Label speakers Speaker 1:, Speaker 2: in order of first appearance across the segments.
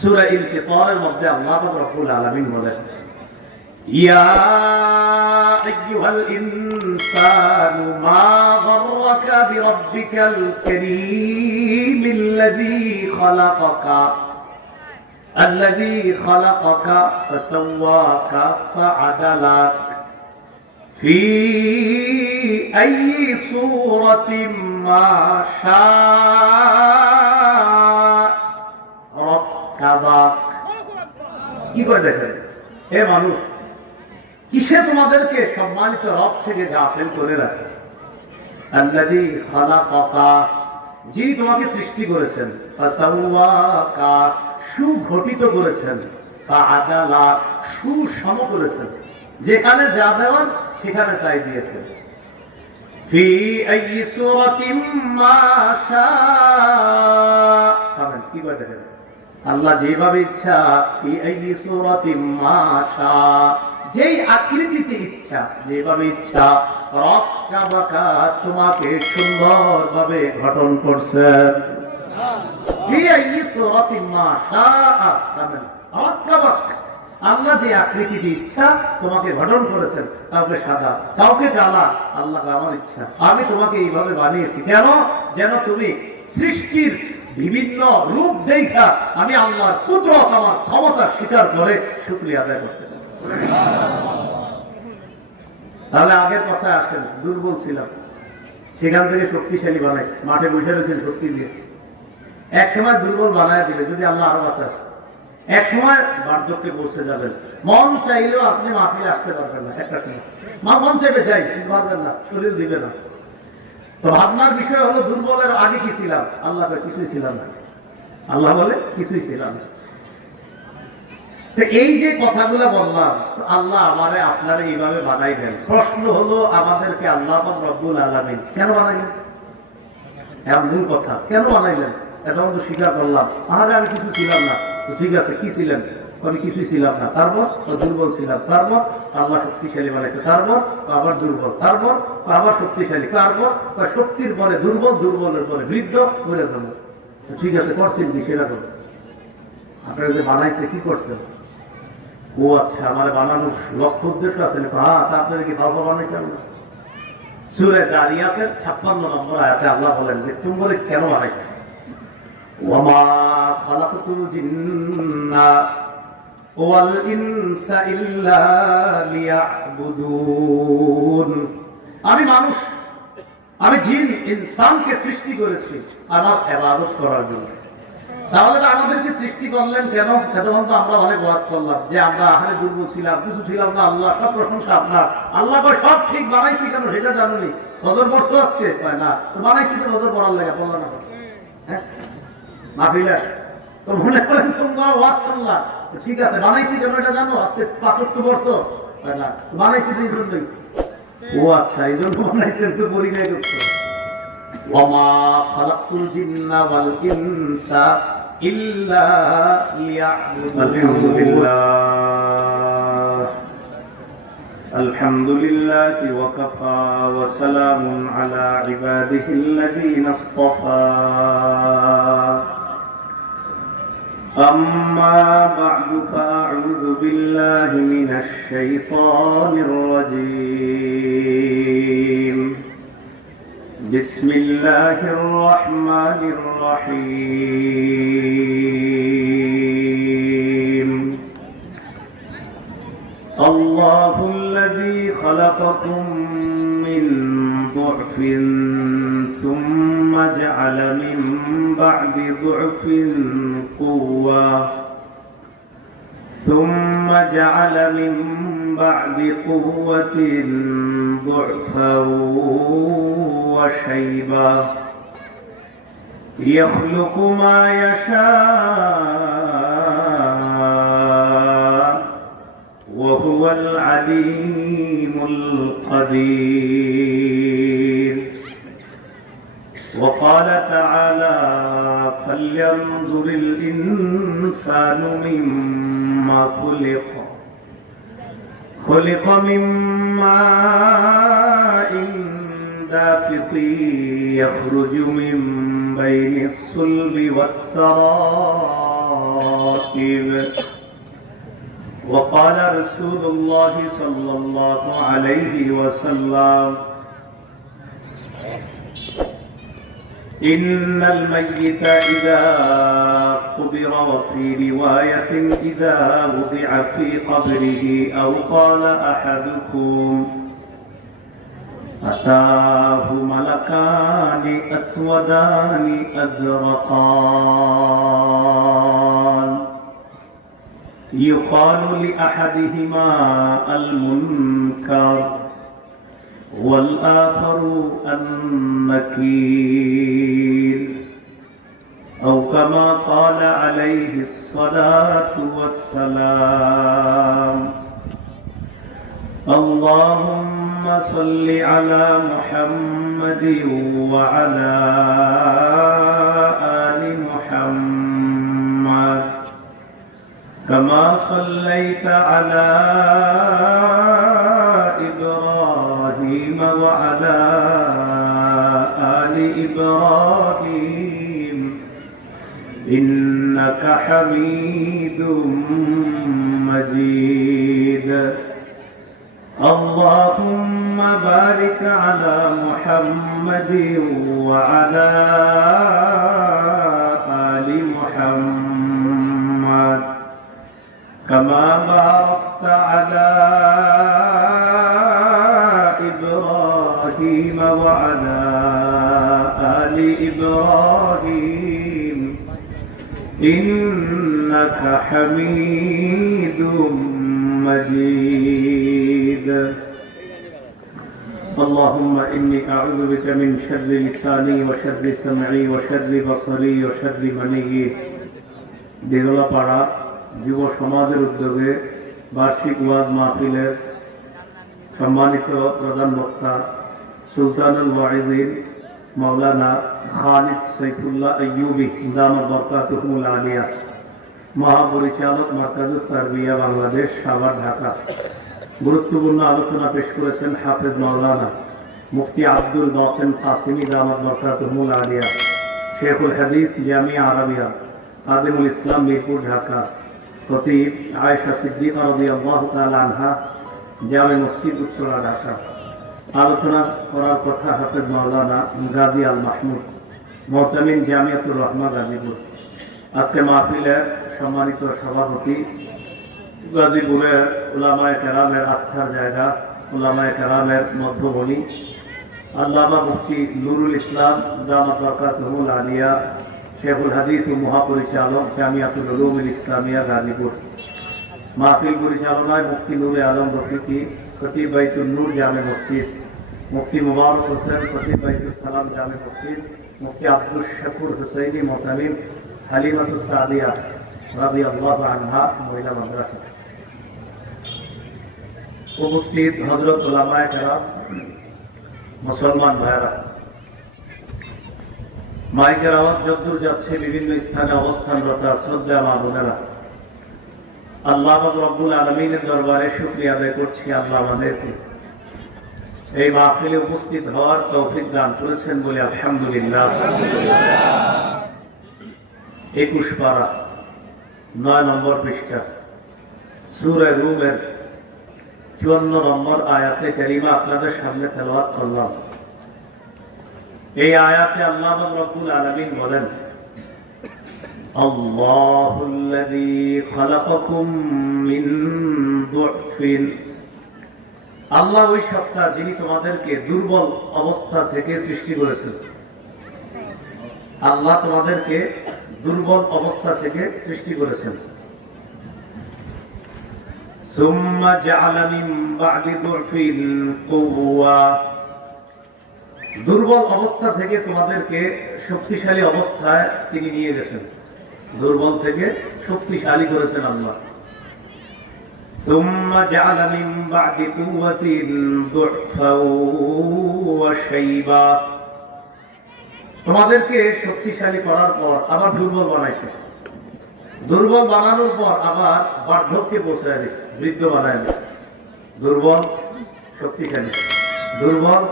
Speaker 1: সূরা ইনফিতারের মধ্যে আল্লাহ পাক রব্বুল আলামিন বলেন ইয়া আইয়ুহাল ইনসানু মা গররাকা বিরাব্বিকাল কারীমিল্লাযী খালাকাকা الذي خلقك فسواك فعدلك في أي صورة ما شاء কি করে দেখেন? হে মানুষ, কিসে তোমাদেরকে সম্মানিত রব থেকে করে রাখে আল্লাদি খালা তোমাকে সৃষ্টি করেছেন। সুঘটিত করেছেন। সুসম করেছেন। যেখানে যা দেওয়ার, সেখানে তাই দিয়েছেন। কি করে দেখেন? আল্লাহ যেভাবে ইচ্ছা, ফি আইয়ি সূরাতিন মা শাআ যেই আকৃতিতে ইচ্ছা, যেভাবে ইচ্ছা তোমাকে গঠন মা শাআ খাবেন রক্কাবাকা আল্লাহ যে আকৃতিতে ইচ্ছা, তোমাকে গঠন করেছেন, কাউকে সাদা, কাউকে কালা, আল্লাহ আমার ইচ্ছা। আমি তোমাকে এইভাবে বানিয়েছি। কেন? যেন তুমি সৃষ্টির বিভিন্ন রূপ দেখা আমি আল্লাহর কুদরত, আমার ক্ষমতা স্বীকার করে শুক্রিয়া আদায় করতে পারি। তাহলে আগের কথা আসেন, দুর্বল ছিলাম। সেখান থেকে শক্তিশালী বানাই, মাঠে বসে রয়েছেন শক্তি দিয়ে। এক সময় দুর্বল বানায় দিবে, যদি আল্লাহ আরও বাঁচায়। এক সময় বার্ধক্যে পৌঁছে যাবেন। মন চাইলেও আপনি মাফিলে আসতে পারবেন না, একটা সময়। মন চাইবে চাই পারবেন না, শরীর দিবে না। তো ভাবনার বিষয় হলো দুর্বলের আগে কি ছিলাম? আল্লাহ কিছুই ছিলাম না। আল্লাহ বলে, কিছুই ছিলাম তো এই যে কথাগুলো বললাম আল্লাহ আমারে আপনারা এইভাবে বানাই দেন। প্রশ্ন হলো, আমাদেরকে আল্লাহ রব্বুল আলামিন কেন বানাইলেন? এমন মূল কথা, কেন বানাইলেন? এটা তো স্বীকার করলাম। আরে আমি কিছু ছিলাম না। তো ঠিক আছে, কি ছিলেন? আমি কিছুই ছিলাম না। তারপর? তো দুর্বল ছিলাম। তারপর? আল্লাহ শক্তিশালী বানাইছে। তারপর? আবার দুর্বল। তারপর? আবার শক্তিশালী। তারপর? বা শক্তির পরে দুর্বল, দুর্বলের পরে বৃদ্ধ মরে যাব ঠিক আছে, করছেন কি? সেটা করুন আপনারা যে বানাইছে, কি করছেন? ও আচ্ছা আমার বানানোর লক্ষ্য উদ্দেশ্য আছে হ্যাঁ তা আপনারা কি বানাইতে হবে সুরে জারিয়াতের ছাপ্পান্ন নম্বর আয়াতে আল্লাহ বলেন যে, তুমি বলে কেন বানাইছে? ওয়ামা খালাকতুল জিন্না ওয়াল ইনসা ইল্লা লিয়াবুদুন আমি মানুষ, আমি জিন, ইনসানকে সৃষ্টি করেছি আমার ইবাদত করার জন্য। তাহলে তো আমাদেরকে সৃষ্টি করলেন কেন? এতক্ষণ তো আমরা অনেক ওয়াজ করলাম যে আমরা আহারে দুর্বল ছিলাম, কিছু ছিলাম না, আল্লাহ সব প্রশংসা আপনার। আল্লাহ সব ঠিক, বানাইছি কেন? সেটা জানুনি। নজর পড়তো আজকে? কয়, না বানাইছি তো নজর পড়ার লেগে, পড়ল না। হ্যাঁ? মাহফিলে? তো মনে করেন তোমরা ওয়াজ করলাম। ঠিক আছে বানাইছি কেন এটা জানো আজকে পাঁচত্তর বছর কয় না বানাইছি তো এই জন্যই ও আচ্ছা এই জন্য বানাইছেন তো পরিচয় করছো وما خلقت الجن والإنس إلا ليعبدون
Speaker 2: الحمد لله الحمد لله وكفى وسلام على عباده الذين اصطفى أما بعد فأعوذ بالله من الشيطان الرجيم. بسم الله الرحمن الرحيم. الله الذي خلقكم من ضعف ثم جعل من بعد ضعف قوة ثم جعل من بعد قوة ضعفا وشيبا. يخلق ما يشاء وهو العليم القدير. وقال تعالى فلينظر الإنسان مما خلق. خلق من ماء دافق يخرج من بين الصلب والترائب. راكب وقال رسول الله صلى الله عليه وسلم إن الميت إذا قبر وفي رواية إذا وضع في قبره أو قال أحدكم أتاه ملكان أسودان أزرقان يقال لأحدهما المنكر والآخر النكير أو كما قال عليه الصلاة والسلام اللهم صل على محمد وعلى آل محمد. كما صليت على إبراهيم وعلى آل إبراهيم. إنك حميد مجيد. اللهم بارك على محمد وعلى آل محمد. كما إبراهيم إنك حميد مجيد اللهم إني أعوذ بك من شر لساني وشر سمعي وشر بصري وشر مني দেগলা পাড়া যুব সমাজের উদ্যোগে বার্ষিক ওয়াজ মাহফিলের সম্মানিত প্রধান বক্তা সুলতানুল ওয়াইজিন মৌলানা খালিদ সৈফুল্লাহ আইয়ুবি দামদ বরকাতুহুল আলিয়া, মহাপরিচালক মার্কাজুল তারবিয়া, বাংলাদেশ, সাভার, ঢাকা। গুরুত্বপূর্ণ আলোচনা পেশ করেছেন হাফেজ মাওলানা মুফতি আব্দুল বাসেম কাসিমি দামদ বরকাতুহুল আলিয়া, শেখুল হাদিস জামিয়া আরবিয়া আদিমুল ইসলাম মিরপুর, ঢাকা। খতিব আয়েশা সিদ্দিকা রাদিয়াল্লাহু তাআলা আনহা, জামে মসজিদ, উত্তরা, ঢাকা। আলোচনা করার কথা হাফেজ মাওলানা গাজী আল মাহমুদ মোহতামিন জামিয়াতুর রহমান গাজীপুর আজকে মাহফিলের সম্মানিত সভাপতি, গাজীপুরের উলামায়ে কেরামের আস্থার জায়গা, উলামায়ে কেরামের মধ্যমণি, আল্লামা মুফতি নুরুল ইসলাম দামাত বরকাতুহুল আলিয়া, শেখুল হাদিস ও মহাপরিচালক জামিয়াতুল উলুমুল ইসলামিয়া গাজীপুর মাহফিল পরিচালনায় মুফতি নুরে আলম রফিকি, খতিব বাইতুল নূর জামে মসজিদ মুফতি মুবারক হোসেন খতিব বাইতুল সালাম জামে মসজিদ মুফতি আব্দুল শাকুর হুসাইনি মোতালিম হালিমাতুস সাদিয়া রাদি আল্লাহ আনহা মহিলা মাদ্রাসা উপস্থিত হজরত ওলামায় কেরাম মুসলমান ভাইরা মাইকের আওয়াজ যদ্দূর যাচ্ছে বিভিন্ন স্থানে অবস্থানরত শ্রদ্ধা মা বোনেরা আল্লাহ রব্বুল আলমিনের দরবারে শুক্রিয়া আদায় করছি আল্লাহ আমাদেরকে এই মাহফিলে উপস্থিত হওয়ার তৌফিক দান করেছেন বলে আলহামদুলিল্লাহ একুশ পারা নয় নম্বর পৃষ্ঠা সুরে রুমের চুয়ান্ন নম্বর আয়াতে কারিমা আপনাদের সামনে তেলাওয়াত করলাম এই আয়াতে আল্লাহ রব্বুল আলমিন বলেন الله الذي خلقكم من ضعف আল্লাহ ওই সত্তা যিনি তোমাদেরকে দুর্বল অবস্থা থেকে সৃষ্টি করেছেন। আল্লাহ তোমাদেরকে দুর্বল অবস্থা থেকে সৃষ্টি করেছেন। দুর্বল অবস্থা থেকে তোমাদেরকে শক্তিশালী অবস্থায় তিনি নিয়ে গেছেন। দুর্বল থেকে শক্তিশালী করেছেন আল্লাহ। ثم جعل من بعد قوة ضعفا وشيبا তোমাদেরকে শক্তিশালী করার পর আবার দুর্বল বানাইছে দুর্বল বানানোর পর আবার বার্ধক্যে পৌঁছায় দিচ্ছে বৃদ্ধ বানায় দিচ্ছে দুর্বল শক্তিশালী দুর্বল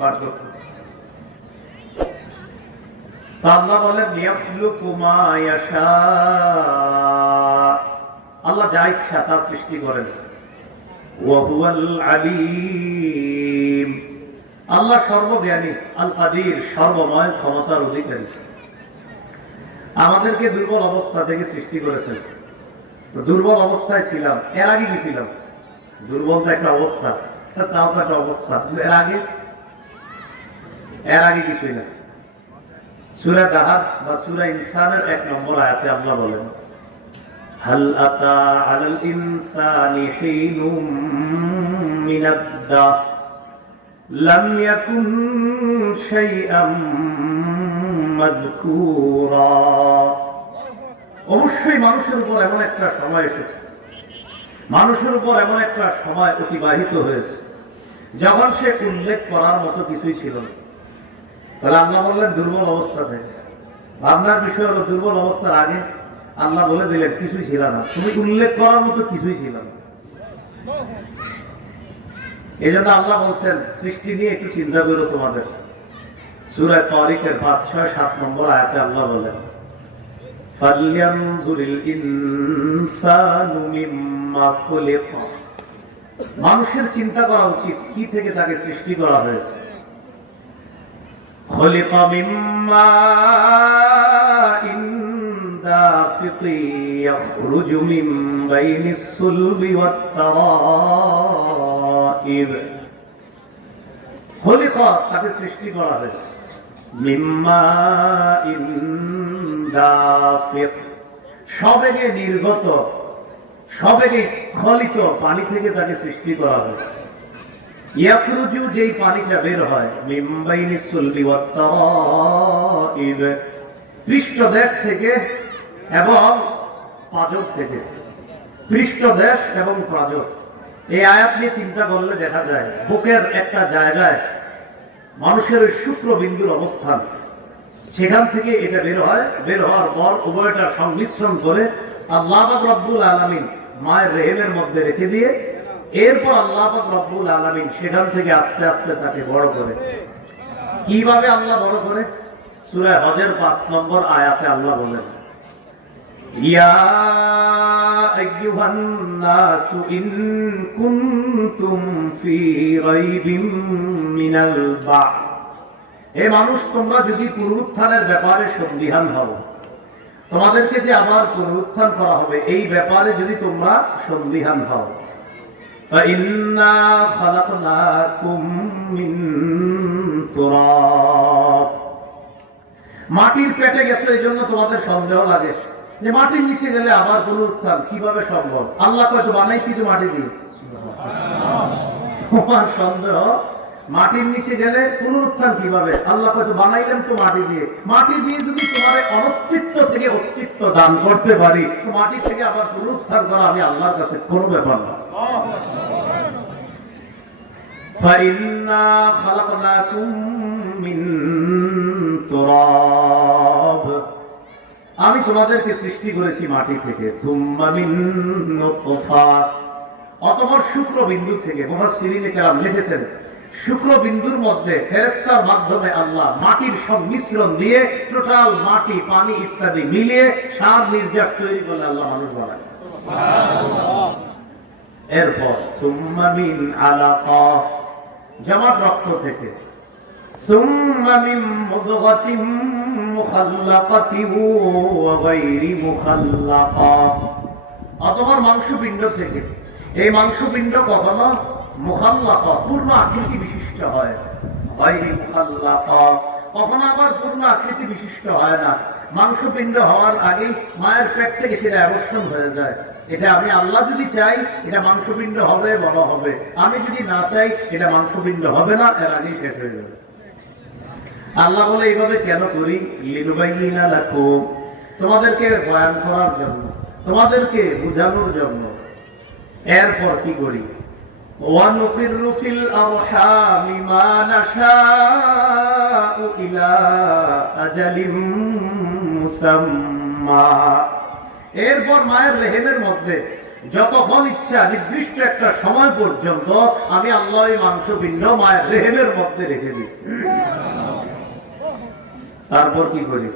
Speaker 2: বার্ধক্য তা আল্লাহ বলেন ইয়াখলুকু মা ইয়াশা
Speaker 1: যা ইচ্ছা তা সৃষ্টি করেন। আল্লাহ সর্বজ্ঞানী, আল কাদির, সর্বময় ক্ষমতার অধিকারী। আমাদেরকে দুর্বল অবস্থা থেকে সৃষ্টি করেছেন। দুর্বল অবস্থায় ছিলাম, এর আগে কি ছিলাম? দুর্বল তো একটা অবস্থা তাও তো একটা অবস্থা এর আগে? এর আগে কিছুই না। সুরা দাহার বা সুরা ইনসানের এক নম্বর আয়াতে আল্লাহ বলেন هل أتى على الإنسان حين من الدهر لم يكن شيئا مذكورا অবশ্যই মানুষের উপর এমন একটা সময় এসেছে মানুষের উপর এমন একটা সময় অতিবাহিত হয়েছে যখন সে উল্লেখ করার মতো কিছুই ছিল না তাহলে আল্লাহ বললেন দুর্বল অবস্থা থেকে ভাবনার বিষয় হলো দুর্বল অবস্থার আগে আল্লাহ বলে দিলেন, কিছুই ছিল না। তুমি উল্লেখ করার মতো কিছুই ছিল না। এই জন্য আল্লাহ বলছেন, সৃষ্টি নিয়ে একটু চিন্তা করো তোমাদের। সুরায় তারিখের পাঁচ, ছয়, সাত নম্বর আয়াতে আল্লাহ বলেন মানুষের চিন্তা করা উচিত, কি থেকে তাকে সৃষ্টি করা হয়েছে। ماء دافق يخرج من بين الصلب والترائب خلق তাকে সৃষ্টি করা হয়েছে মিম্মা দাফিক সবেগে নির্গত সবেগে স্খলিত পানি থেকে তাকে সৃষ্টি করা হয়েছে ইয়াকরুজু যেই পানিটা বের হয় মিম্বাইনি সুলবি ওয়াত্তারাইব পৃষ্ঠদেশ থেকে এবং পাজক থেকে। পৃষ্ঠদেশ এবং পাজক এই আয়াত নিয়ে চিন্তা করলে দেখা যায়, বুকের একটা জায়গায় মানুষের ওই শুক্রবিন্দুর অবস্থান। সেখান থেকে এটা বের হয়, বের হওয়ার পর উভয়টা সংমিশ্রণ করে আল্লাহ রব্বুল আলমিন মায়ের রেহেমের মধ্যে রেখে দিয়ে এরপর আল্লাহ রব্বুল আলমিন সেখান থেকে আস্তে আস্তে তাকে বড় করে। কীভাবে আল্লাহ বড় করে? সুরায় হজের পাঁচ নম্বর আয়াতে আল্লাহ বলেন ইয়া আইয়ুহান নাসু ইন কুনতুম ফি রাইবিম মিনাল বা'থ হে মানুষ তোমরা যদি পুনরুত্থানের ব্যাপারে সন্দিহান হও তোমাদেরকে যে আবার পুনরুত্থান করা হবে এই ব্যাপারে যদি তোমরা সন্দিহান হও فإنا خلقناكم من تراب মাটির পেটে গেছো এই জন্য তোমাদের সন্দেহ লাগে যে মাটির নিচে গেলে আবার পুনরুত্থান কিভাবে সম্ভব আল্লাহ কয়তো বানাইছি তো মাটি দিয়ে তোমার সন্দেহ মাটির নিচে গেলে পুনরুত্থান কিভাবে আল্লাহ হয়তো বানাইলেন তো মাটি দিয়ে মাটি দিয়ে যদি তোমার অনস্তিত্ব থেকে অস্তিত্ব দান করতে পারি তো মাটি থেকে আবার পুনরুত্থান করা আমি আল্লাহর কাছে কোনো ব্যাপার না فإنا خلقناكم من تراب আমি তোমাদেরকে সৃষ্টি করেছি মাটি থেকে। অতপর শুক্রবিন্দু থেকে মহাসিরিনে কেরাম লিখেছেন শুক্রবিন্দুর মধ্যে ফেরেস্তার মাধ্যমে আল্লাহ মাটির সব মিশ্রণ দিয়ে টোটাল মাটি, পানি ইত্যাদি মিলিয়ে সার নির্যাস তৈরি করলে আল্লাহ মানুষ বানায় এরপর সুম্মামিন আলাকা, জামাত রক্ত থেকে সুম্মামিন মুদগাতিন মুখাল্লাকাতিন ওয়া গায়রি মুখাল্লাকা অতঃপর মাংসপিণ্ড থেকে। এই মাংসপিণ্ড কখনো মুখাল্লাকা পূর্ণ আকৃতি বিশিষ্ট হয়। কখনো আবার পূর্ণ আকৃতি বিশিষ্ট হয় না। মাংসপিণ্ড হওয়ার আগেই মায়ের পেট থেকে সেটা অবস্থান হয়ে যায়। এটা আমি আল্লাহ যদি চাই, এটা মাংসপিণ্ড হবে, বড় হবে। আমি যদি না চাই, এটা মাংসপিণ্ড হবে না, এর আগেই শেষ হয়ে যাবে। আল্লাহ বলে এইভাবে কেন করি লিনুবাইনা লাকুম তোমাদেরকে বয়ান করার জন্য তোমাদেরকে বোঝানোর জন্য এরপর কি করি ونقر في الأرحام ما نشاء إلى أجل مسمى এরপর মায়ের রেহেমের মধ্যে যতক্ষণ ইচ্ছা নির্দিষ্ট একটা সময় পর্যন্ত আমি আল্লাহ এই মাংস ভিন্ন মায়ের রেহেমের মধ্যে রেখে দিই তারপর কি করি?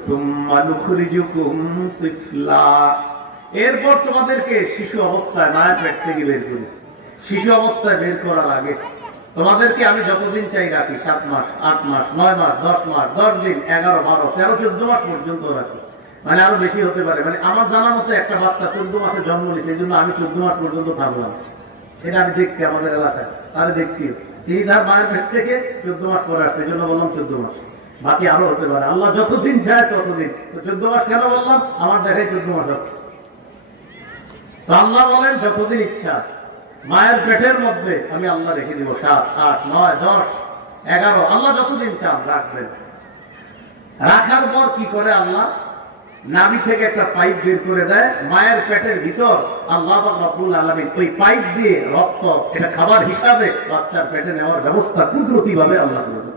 Speaker 1: এরপর তোমাদেরকে শিশু অবস্থায় মায়ের পেট থেকে বের করি। শিশু অবস্থায় বের করার আগে তোমাদেরকে আমি যতদিন চাই রাখি, সাত মাস, আট মাস, নয় মাস, দশ মাস, দশ দিন, এগারো, বারো, তেরো, চোদ্দ মাস পর্যন্ত রাখি। মানে আরও বেশি হতে পারে। মানে আমার জানা মতো একটা বাচ্চা চোদ্দ মাসে জন্ম নিচ্ছে এই জন্য আমি চোদ্দ মাস পর্যন্ত থাকলাম। সেটা আমি দেখছি আমাদের এলাকায়। তাহলে দেখছি। এই ধার মায়ের পেট থেকে চোদ্দ মাস পরে আসছে, এই জন্য বললাম চোদ্দ মাস। বাকি আরও হতে পারে। আল্লাহ যতদিন চায় ততদিন। তো চোদ্দ মাস কেন বললাম? আমার দেখাই চোদ্দ মাস আছে আল্লাহ বলেন, যতদিন ইচ্ছা, মায়ের পেটের মধ্যে আমি আল্লাহ রেখে দিব। সাত, আট, নয়, দশ, এগারো। আল্লাহ যতদিন চান, রাখবেন। রাখার পর কি করে আল্লাহ? নাভি থেকে একটা পাইপ বের করে দেয়। মায়ের পেটের ভিতর আল্লাহ রব্বুল আলমিন ওই পাইপ দিয়ে রক্ত, এটা খাবার হিসাবে বাচ্চার পেটে নেওয়ার ব্যবস্থা কুদরতি ভাবে আল্লাহ করেছেন।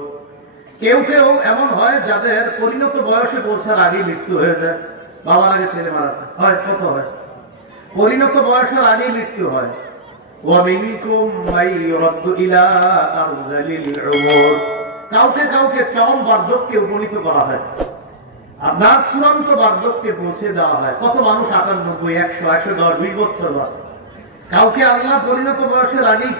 Speaker 1: কেউ কেউ এমন হয় যাদের পরিণত বয়সে পৌঁছার আগে মৃত্যু হয়ে যায়। বাবার আগে ছেলে মারা হয়, কত হয়? পরিণত বয়সের আগে মৃত্যু হয়। কাউকে কাউকে চরম বার্ধক্যে উপনীত করা হয়। না চূড়ান্ত বার্ধক্যে পৌঁছে দেওয়া হয়। কত মানুষ আটানব্বই, একশো একশো দশ, দুই বছর বাদ। কাউকে আল্লাহ পরিণত বয়সের আগেই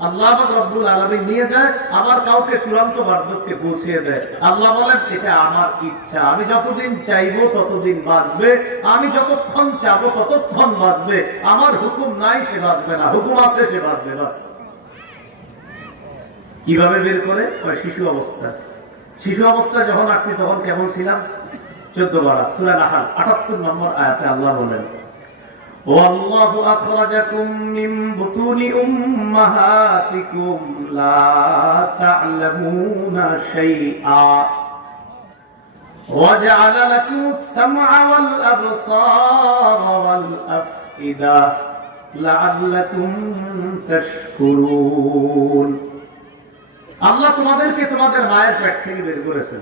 Speaker 1: আল্লাহ রব্বুল আলমী নিয়ে যায়, আবার কাউকে চূড়ান্ত বার্ধক্যে পৌঁছিয়ে দেয়। আল্লাহ বলেন, এটা আমার ইচ্ছা। আমি যতদিন চাইব, ততদিন বাঁচবে। আমি যতক্ষণ চাবো, ততক্ষণ বাঁচবে। আমার হুকুম নাই, সে বাঁচবে না। হুকুম আছে, সে বাঁচবে কীভাবে বের করে? শিশু অবস্থা। শিশু অবস্থা যখন আসছি, তখন কেমন ছিলাম? চোদ্দ বারা সুরা নাহাল, আটাত্তর নম্বর আয়াতে আল্লাহ বলেন والله أخرجكم من بطون أمهاتكم لا تعلمون شيئا وجعل لكم السمع والأبصار والأفئدة لعلكم تشكرون আল্লাহ তোমাদেরকে তোমাদের মায়ের পেট থেকে বের করেছেন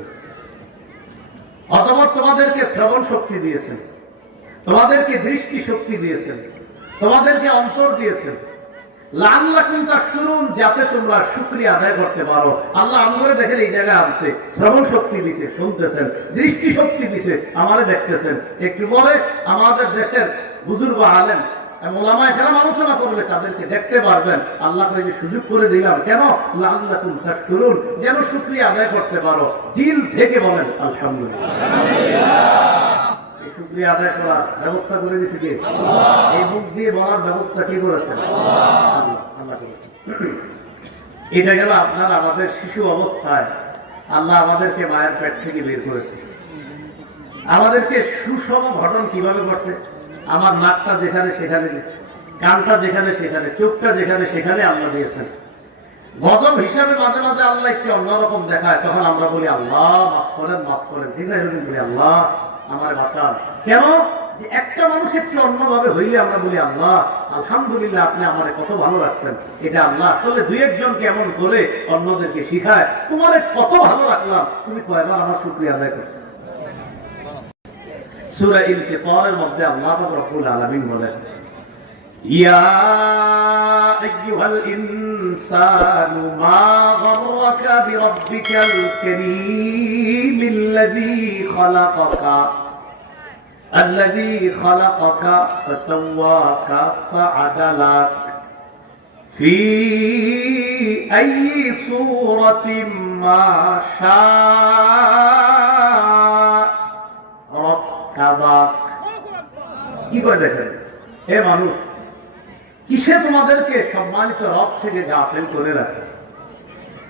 Speaker 1: অথবা তোমাদেরকে শ্রবণ শক্তি দিয়েছেন তোমাদেরকে দৃষ্টি শক্তি দিয়েছেন, তোমাদেরকে অন্তর দিয়েছেন। যাতে তোমরা শুকরিয়া আদায় করতে পারো। আল্লাহ আমরে দেখেন এই জায়গায় আছে শ্রবণ শক্তি দিছে, শুনতেছেন দৃষ্টি শক্তি দিছে, আমারে দেখতেছেন। একটু আমাদের দেশের বুজুর্গ আলেন আলোচনা করলে তাদেরকে দেখতে পারবেন। আল্লাহ যে, সুযোগ করে দিলাম। কেন? লাল্লাকুম তাশকুরুন, যেন শুকরিয়া আদায় করতে পারো। দিল থেকে বলেন, আলহামদুলিল্লাহ। শুকরিয়া আদায় করার ব্যবস্থা করে কে? এই মুখ দিয়ে বলার ব্যবস্থা কে করেছেন আল্লাহ। আল্লাহ। করেছেন এটা গেল আপনার আমাদের শিশু অবস্থায়। আল্লাহ আমাদেরকে মায়ের পেট থেকে বের করেছে। আমাদেরকে সুষম ঘটন কীভাবে করছে? আমার নাকটা যেখানে সেখানে দিচ্ছে কানটা যেখানে সেখানে চোখটা যেখানে সেখানে আল্লাহ দিয়েছেন। গজব হিসাবে মাঝে মাঝে আল্লাহ একটু অন্যরকম দেখায় তখন আমরা বলি আল্লাহ মাফ করেন মাফ করেন ঠিক আছে বলি আল্লাহ আমার কেন? যে একটা অন্যভাবে হইলে আমরা বলি, আল্লাহ, আলহামদুলিল্লাহ আপনি আমার কত ভালো রাখছেন এটা আল্লাহ আসলে দুই একজনকে এমন করে অন্যদেরকে শিখায়, তোমার কত ভালো রাখলাম। তুমি কয়বার আমার শুক্রিয়া আদায় করছ? সূরা ইনফিতারের মধ্যে আল্লাহ রব্বুল আলামিন বলেন ইয়া আইয়ুহাল ইনসানু মা গররাকা বিরাব্বিকাল কারীমিল্লাযী খালাকাকা الذي خلقك فسواك فعدلك في أي صورة ما شاء রক্ষাবাক কি করে দেখেন হে মানুষ কিসে তোমাদেরকে সম্মানিত রব থেকে গাফেল করে রাখে?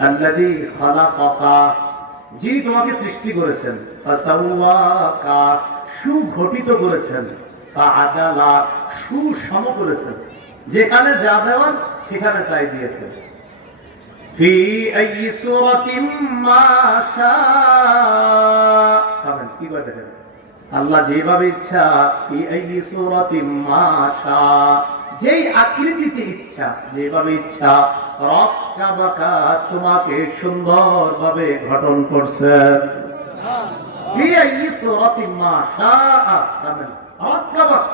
Speaker 1: আল্লাযী খালাকাকা যিনি তোমাকে সৃষ্টি করেছেন সুঘটিত করেছেন সুসম করেছেন। যেখানে যা দেওয়ার সেখানে তাই দিয়েছেন। ফি আইয়ি সূরাতিন মা শাআ। কি আল্লাহ যেভাবে ইচ্ছা, ফি আইয়ি সূরাতিন মা শা যেই আকৃতিতে ইচ্ছা, যেভাবে ইচ্ছা তোমাকে গঠন সূরাতিন মা শা রক্কাবাক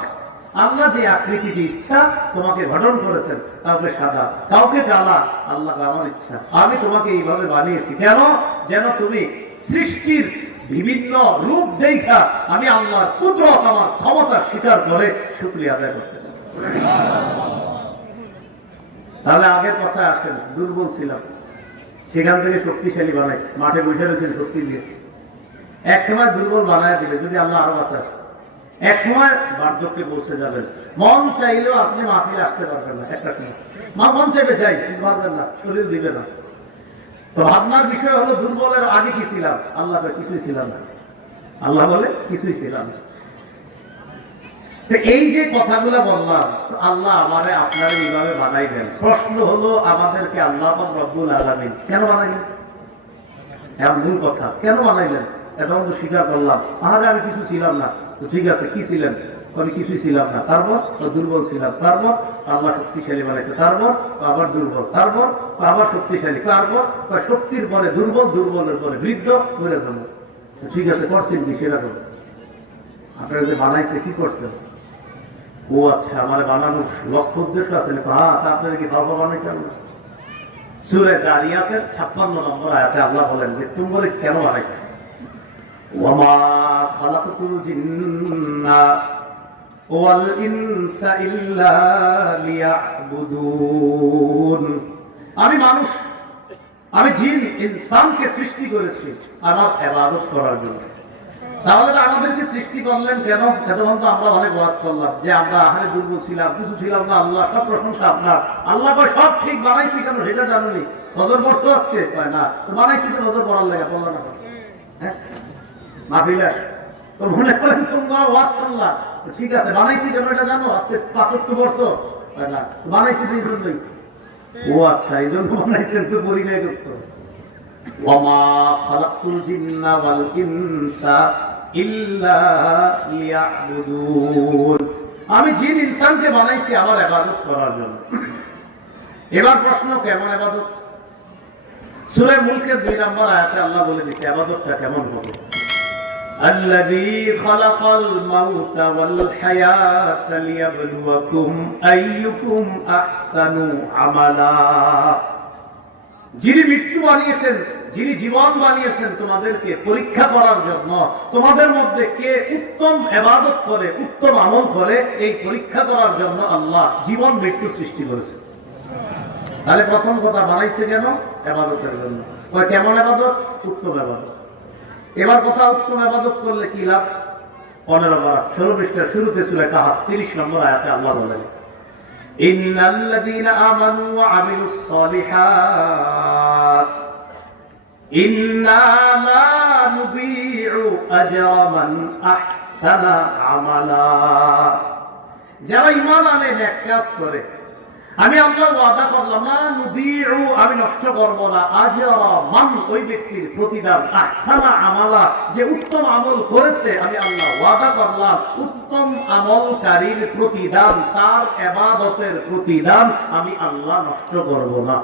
Speaker 1: আল্লাহ যে আকৃতিতে ইচ্ছা তোমাকে গঠন করেছেন, কাউকে সাদা, কাউকে কালা, আল্লাহ আমার ইচ্ছা। আমি তোমাকে এইভাবে বানিয়েছি। কেন? যেন তুমি সৃষ্টির বিভিন্ন রূপ দেখা আমি আল্লাহর কুদরত, আমার ক্ষমতা স্বীকার করে শুক্রিয়া আদায় করতে পারি। তাহলে আগের কথা আসেন, দুর্বল ছিলাম। সেখান থেকে শক্তিশালী বানাই, মাঠে বসে রয়েছেন শক্তি দিয়ে। এক সময় দুর্বল বানায় যদি আল্লাহ আরও এক সময় বার্ধক্যে যাবেন। মন চাইলেও আপনি মাফিলে আসতে পারবেন না, একটা সময়। মন চাইবে চাই পারবেন না, শরীর দিবে না। তো ভাবনার বিষয় হলো, দুর্বলের আগে কি ছিলাম? আল্লাহ কিছুই ছিলাম না। আল্লাহ বলে, কিছুই ছিলাম না। এই যে কথাগুলো বললাম আল্লাহ আমারে আপনারা এইভাবে বানাইবেন প্রশ্ন হলো, আমাদেরকে আল্লাহ রব্বুল আলামিন কেন বানাইলেন? এমন কথা। কেন বানাইলেন? এটা তো স্বীকার করলাম। আরে আমি কিছু ছিলাম না। তো ঠিক আছে, কি ছিলেন? আমি কিছুই ছিলাম না। তারপর? দুর্বল ছিলাম। তারপর? আল্লাহ শক্তিশালী বানাইছে। তারপর? আবার দুর্বল। তারপর? আবার শক্তিশালী। তারপর? শক্তির পরে দুর্বল, দুর্বলের পরে বৃদ্ধ করে তো ঠিক আছে, করছেন কি সেটা করুন আপনারা যে বানাইছে, কি করছেন? ও আচ্ছা আমার বানানোর লক্ষ্য উদ্দেশ্য আছে? হ্যাঁ তা আপনারা কি বাবা বানাইছেন সুরে জারিয়াতের ছাপ্পান্ন নম্বর আয়াতে আল্লাহ বলেন যে তুমি বলে কেন বানাইছে? আমি মানুষ, আমি জিন, ইনসানকে সৃষ্টি করেছি, আমার ইবাদত করার জন্য। তাহলে আমাদেরকে সৃষ্টি করলেন কেন? এতক্ষণ তো আমরা অনেক ওয়াজ করলাম। যে আমরা আহারে দুর্বল ছিলাম, কিছু ছিলাম না, আল্লাহ, সব প্রশংসা আপনার। আল্লাহ সব ঠিক বানাইছি কেন? সেটা জানুনি নজর পড়তো আজকে? না। বানাইছি তো নজর পড়ার লেগে বলল না হ্যাঁ? মাফিলা ঠিক আছে, বানাইছি কেন? এটা জানো? আজকে পাঁচত্তর কয়, না। বানাইছি তো ও আচ্ছা এই জন্য বানাইছেন, তো পরিচয় করতো وما خلقت الجن والإنس إلا ليعبدون আমি জিন ইনসানকে বানাইছি আমার ইবাদত করার জন্য এবার প্রশ্ন কেমন ইবাদত সূরা মুলকের দুই নম্বর আয়াতে আল্লাহ বলে দিচ্ছে ইবাদতটা কেমন হবে الذي خلق الموت والحياة ليبلوكم أيكم أحسن عملا যিনি মৃত্যু বানিয়েছেন, যিনি জীবন বানিয়েছেন, তোমাদেরকে পরীক্ষা করার জন্য, তোমাদের মধ্যে কে উত্তম এবাদত করে, উত্তম আমল করে, এই পরীক্ষা করার জন্য আল্লাহ জীবন মৃত্যু সৃষ্টি করেছে তাহলে প্রথম কথা বানাইছে কেন? এবাদতের জন্য। কেমন এবাদত? উত্তম এবাদত। এবার কথা উত্তম এবাদত করলে কি লাভ? পনেরো বার ষোলো পৃষ্ঠার শুরুতে ছিল কাহাত তিরিশ নম্বর আয়াতে আল্লাহ বলেন إن الذين آمنوا وعملوا الصالحات إنا لا نضيع أجر من أحسن عملا যারা ইমান আনে ন্যাক কাজ করে আমি আল্লাহ ওয়াদা করলাম না নুদিউ, আমি নষ্ট করব না। আজ মান ওই ব্যক্তির প্রতিদান আহসানা আমালা, যে উত্তম আমল করেছে, আমি আল্লাহ ওয়াদা করলাম। উত্তম আমলকারীর প্রতিদান তার এবাদতের প্রতিদান আমি আল্লাহ নষ্ট করব না।